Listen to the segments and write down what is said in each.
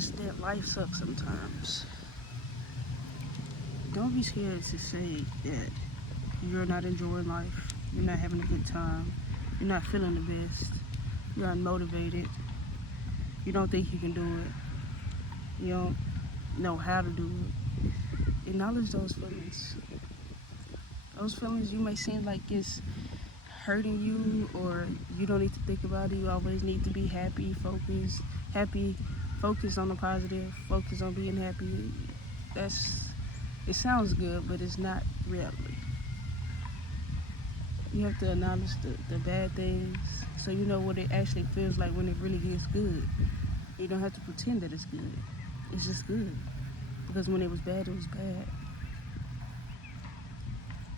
acknowledge that life sucks sometimes. Don't be scared to say that you're not enjoying life, you're not having a good time, you're not feeling the best, you're unmotivated, you don't think you can do it, you don't know how to do it. Acknowledge those feelings. Those feelings you may seem like it's hurting you or you don't need to think about it. You always need to be happy, focus on the positive, focus on being happy. That's it sounds good, but it's not reality. You have to acknowledge the bad things so you know what it actually feels like when it really gets good. You don't have to pretend that it's good. It's just good. Because when it was bad, it was bad.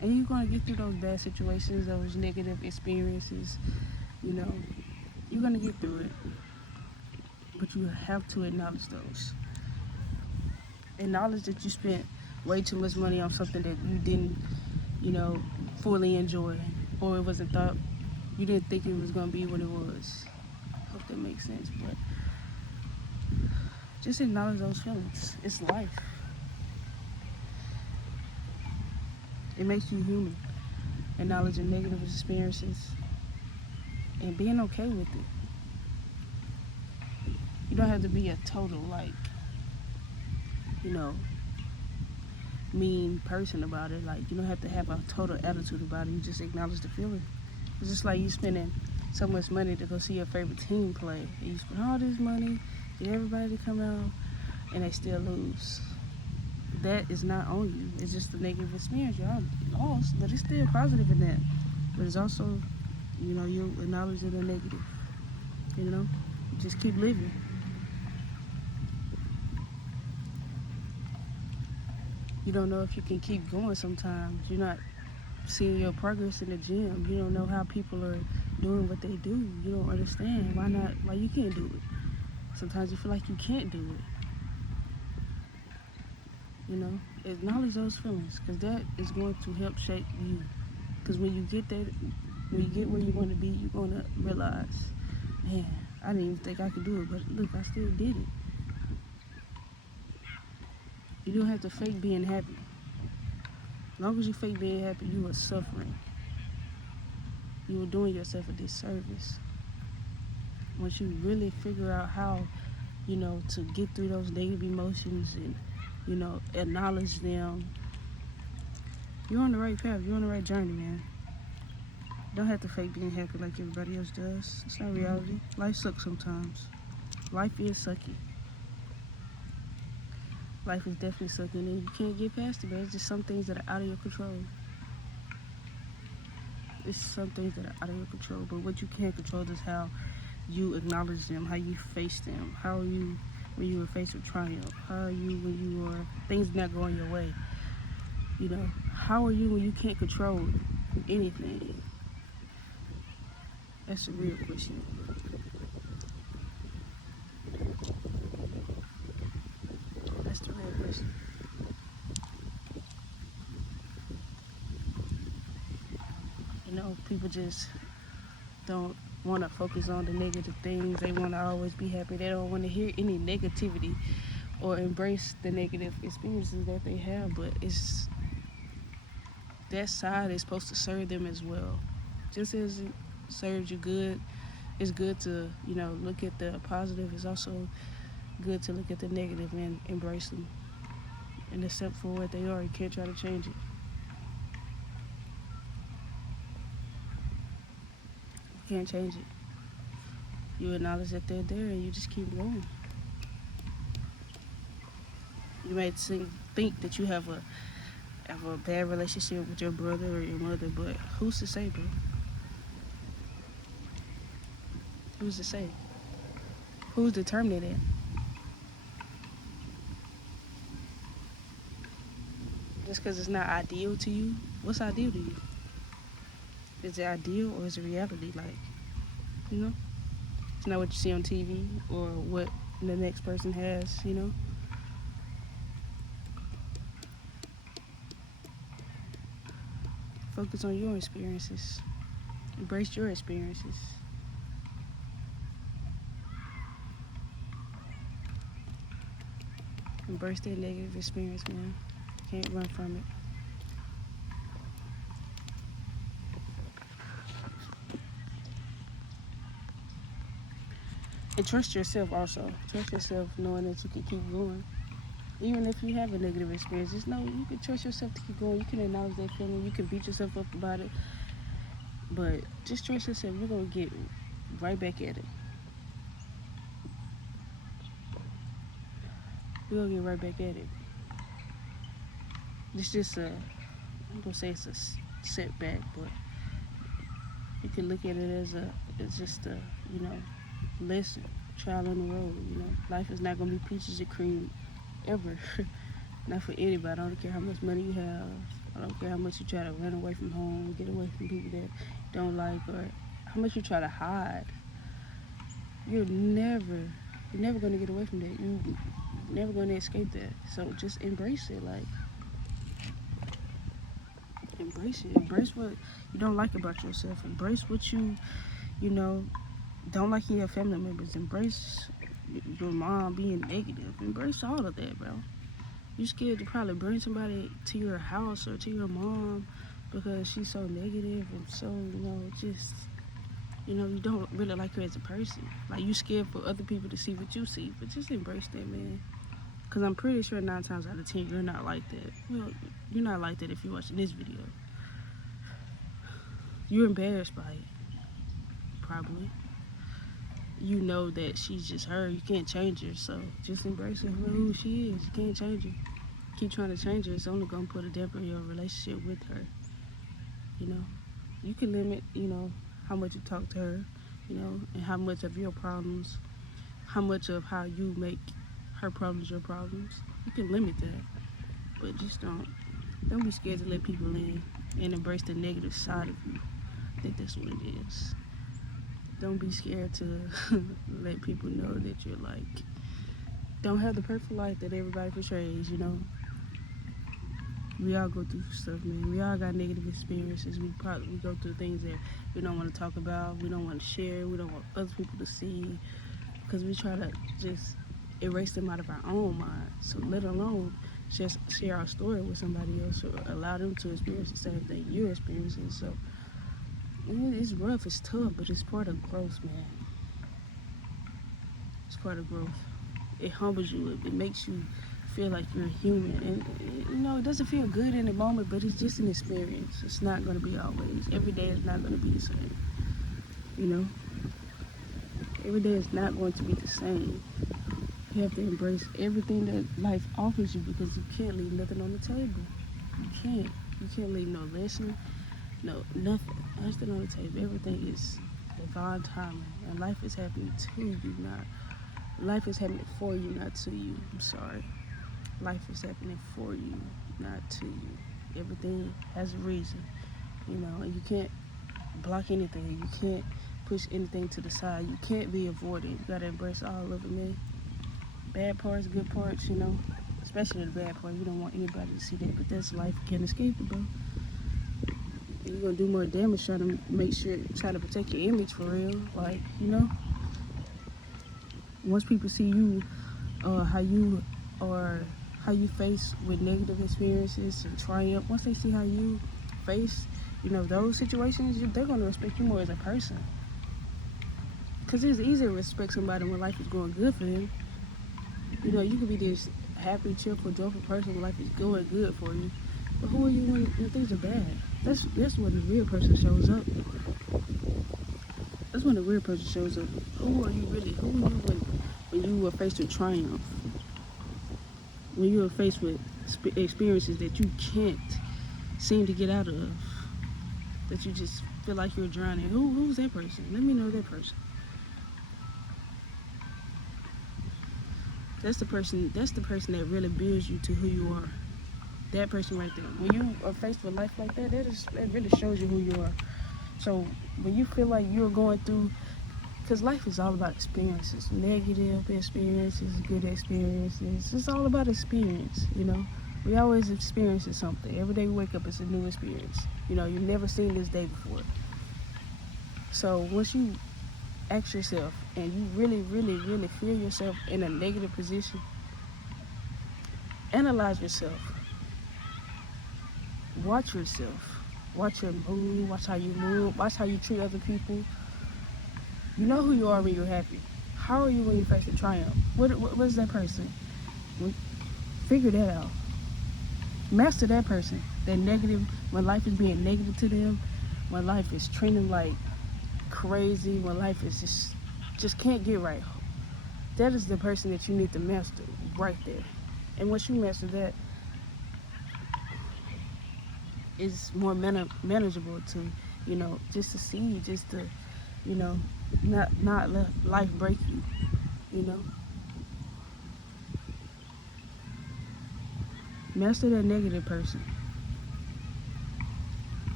And you're gonna get through those bad situations, those negative experiences, you know, you're gonna get through it. But you have to acknowledge those. Acknowledge that you spent way too much money on something that you didn't, you know, fully enjoy. Or it wasn't thought you didn't think it was gonna be what it was. Hope that makes sense. But just acknowledge those feelings. It's life. It makes you human. Acknowledging negative experiences and being okay with it. You don't have to be a total like, you know, mean person about it. Like you don't have to have a total attitude about it. You just acknowledge the feeling. It's just like you spending so much money to go see your favorite team play. And you spend all this money, get everybody to come out, and they still lose. That is not on you. It's just a negative experience. Y'all lost, but it's still positive in that. But it's also, you know, you acknowledge the negative. You know, just keep living. You don't know if you can keep going sometimes. You're not seeing your progress in the gym. You don't know how people are doing what they do. You don't understand why you can't do it. Sometimes you feel like you can't do it. You know, acknowledge those feelings because that is going to help shape you. Because when you get there, when you get where you want to be, you're going to realize, man, I didn't even think I could do it, but look, I still did it. You don't have to fake being happy. As long as you fake being happy, you are suffering. You are doing yourself a disservice. Once you really figure out how, you know, to get through those negative emotions and, you know, acknowledge them, you're on the right path. You're on the right journey, man. Don't have to fake being happy like everybody else does. It's not reality. Life sucks sometimes. Life is sucky. Life is definitely sucky, and you can't get past it, but it's just some things that are out of your control. It's some things that are out of your control, but what you can control is how you acknowledge them, how you face them, how are you when you were faced with triumph, how are you when you were things not going your way, you know, how are you when you can't control anything? That's a real question. That's the real question. You know, people just don't want to focus on the negative things. They want to always be happy. They don't want to hear any negativity or embrace the negative experiences that they have, but it's that side is supposed to serve them as well. Just as it serves you good, it's good to, you know, look at the positive. It's also good to look at the negative and embrace them and accept for what they are. You can't try to change it. You can't change it. You acknowledge that they're there and you just keep going. You may think that you have a bad relationship with your brother or your mother, but who's to say, bro? Who's to say? Who's determining it? Just because it's not ideal to you, what's ideal to you? Is it ideal or is it reality? Like, you know, it's not what you see on TV or what the next person has. You know, focus on your experiences. Embrace your experiences. Embrace that negative experience, man. Can't run from it. And trust yourself also. Trust yourself knowing that you can keep going. Even if you have a negative experience, just know you can trust yourself to keep going. You can acknowledge that feeling. You can beat yourself up about it. But just trust yourself. You're going to get right back at it. You're going to get right back at it. It's just a, I'm going to say it's a setback, but you can look at it as it's just a, lesson, trial on the road. Life is not going to be peaches and cream ever. Not for anybody. I don't care how much money you have. I don't care how much you try to run away from home, get away from people that you don't like, or how much you try to hide. You're never going to get away from that. You're never going to escape that. So just embrace it. Like, embrace it. Embrace what you don't like about yourself. Embrace what you don't like in your family members. Embrace your mom being negative. Embrace all of that, bro. You're scared to probably bring somebody to your house or to your mom because she's so negative and so, you don't really like her as a person. Like, you scared for other people to see what you see, but just embrace that, man. Because I'm pretty sure 9 times out of 10, you're not like that. Well, you're not like that if you're watching this video. You're embarrassed by it, probably. You know that she's just her. You can't change her, so just embrace her for who she is. You can't change her. Keep trying to change her, it's only gonna put a damper in your relationship with her. You can limit, how much you talk to her, and how much of your problems, how much of how you make her problems your problems. You can limit that, but just don't be scared to let people in and embrace the negative side of you. I think that's what it is. Don't be scared to let people know that you're like, don't have the perfect life that everybody portrays, We all go through stuff, man. We all got negative experiences. We go through things that we don't want to talk about, we don't want to share, we don't want other people to see, because we try to just erase them out of our own mind. So let alone just share our story with somebody else or allow them to experience the same thing you're experiencing. So it's rough, it's tough, but it's part of growth, man. It's part of growth. It humbles you. It makes you feel like you're human. And, it doesn't feel good in the moment, but it's just an experience. It's not going to be always. Every day is not going to be the same. Every day is not going to be the same. You have to embrace everything that life offers you because you can't leave nothing on the table. You can't. You can't leave no lesson, no nothing. Nothing on the table. Everything is divine timing. And life is happening to you, life is happening for you, not to you. I'm sorry. Life is happening for you, not to you. Everything has a reason, and you can't block anything. You can't push anything to the side. You can't be avoided. You gotta embrace all of it, man. Bad parts, good parts, especially the bad part. You don't want anybody to see that, but that's life. You can't escape it, bro. You're gonna do more damage trying to protect your image for real. Like, once people see you, how you face with negative experiences and triumph, once they see how you face, those situations, they're gonna respect you more as a person. Cause it's easier to respect somebody when life is going good for them. You can be this happy, cheerful, joyful person when life is going good for you. But who are you when things are bad? That's when the real person shows up. That's when the real person shows up. Who are you really? Who are you when you are faced with triumph? When you are faced with experiences that you can't seem to get out of, that you just feel like you're drowning. Who's that person? Let me know that person. That's the person that really builds you to who you are. That person right there. When you are faced with life like that, that really shows you who you are. So when you feel like you're going through, because life is all about experiences, negative experiences, good experiences. It's all about experience, We always experiencing something. Every day we wake up, it's a new experience. You've never seen this day before. So once you ask yourself and you really, really, really feel yourself in a negative position, Analyze yourself. Watch yourself. Watch your mood. Watch how you move. Watch how you treat other people. You know who you are when you're happy. How are you when you face a triumph? What is that person? Figure that out. Master that person. That negative, when life is being negative to them, when life is trending like crazy, when life is just can't get right. That is the person that you need to master right there. And once you master that, it's more manageable to, just to see, just to, not let life break you, you know. Master that negative person.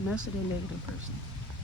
Master that negative person.